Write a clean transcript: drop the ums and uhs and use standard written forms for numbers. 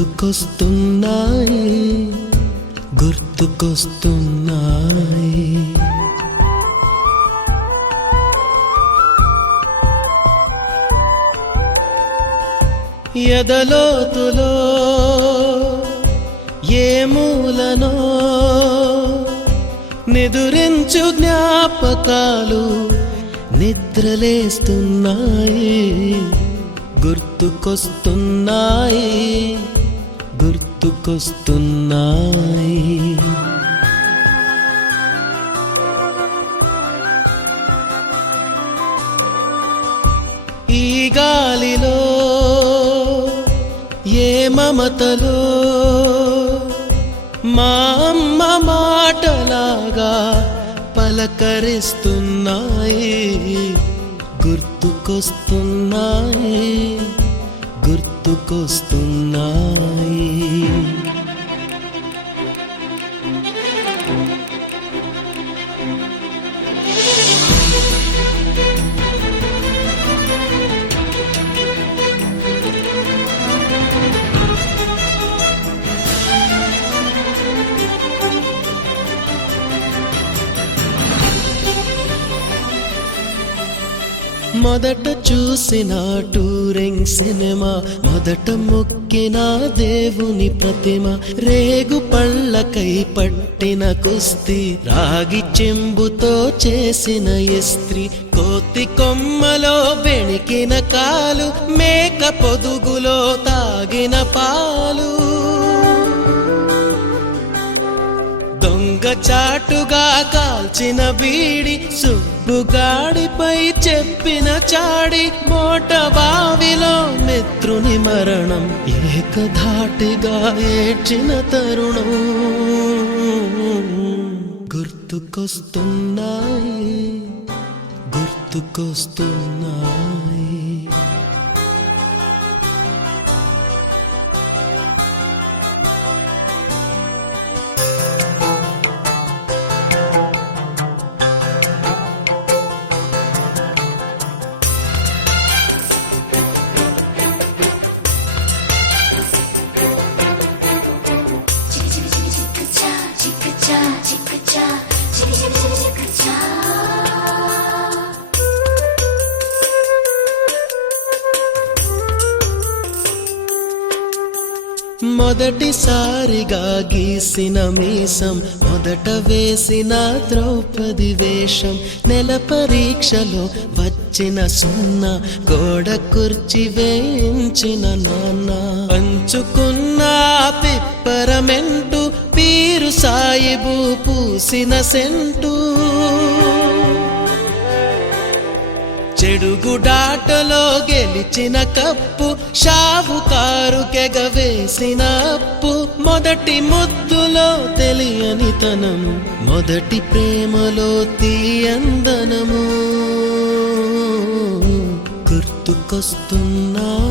గుర్తుకొస్తున్నాయి గుర్తుకొస్తున్నాయి. ఎదలోతులో ఏ మూలనో నిదురించు జ్ఞాపకాలు నిద్రలేస్తున్నాయి గుర్తుకొస్తున్నాయి గుర్తుకొస్తున్నాయి. ఈ గాలిలో ఏ మమతలో మా అమ్మ మాటలాగా పలకరిస్తున్నాయి గుర్తుకొస్తున్నాయి గుర్తుకొస్తున్నాయి. మొదట చూసిన టూరింగ్ సినిమా, మొదట మొక్కిన దేవుని ప్రతిమ, రేగు పళ్ళకై పట్టిన కుస్తీ, రాగి చెంబుతో చేసిన ఇస్త్రీ, కోతి కొమ్మలో బెణికిన కాలు, మేక పొదుగులో తాగిన పాలు, దొంగ చాటుగా కాల్చిన బీడి, సుబ్బుగాడిపై చెప్పిన చాడి, మోట బావిలో మిత్రుని మరణం, ఏకధాటిగా ఏడ్చిన తరుణం గుర్తుకొస్తున్నాయి గుర్తుకొస్తున్నాయి. మొదటిసారిగా గీసిన మీసం, మొదట వేసిన ద్రౌపది వేషం, నెల పరీక్షలో వచ్చిన సున్నా, గోడ కుర్చీ వేయించిన నాన్న, పంచుకున్న పిప్పరమెంటు, పీరు సాయిబు పూసిన సెంటు, చెడుగుడాటలో గెలిచిన కప్పు, షావుకారు కెగవేసిన అప్పు, మొదటి ముద్దులో తెలియని తనము, మొదటి ప్రేమలో తీయందనము గుర్తుకొస్తున్నాయి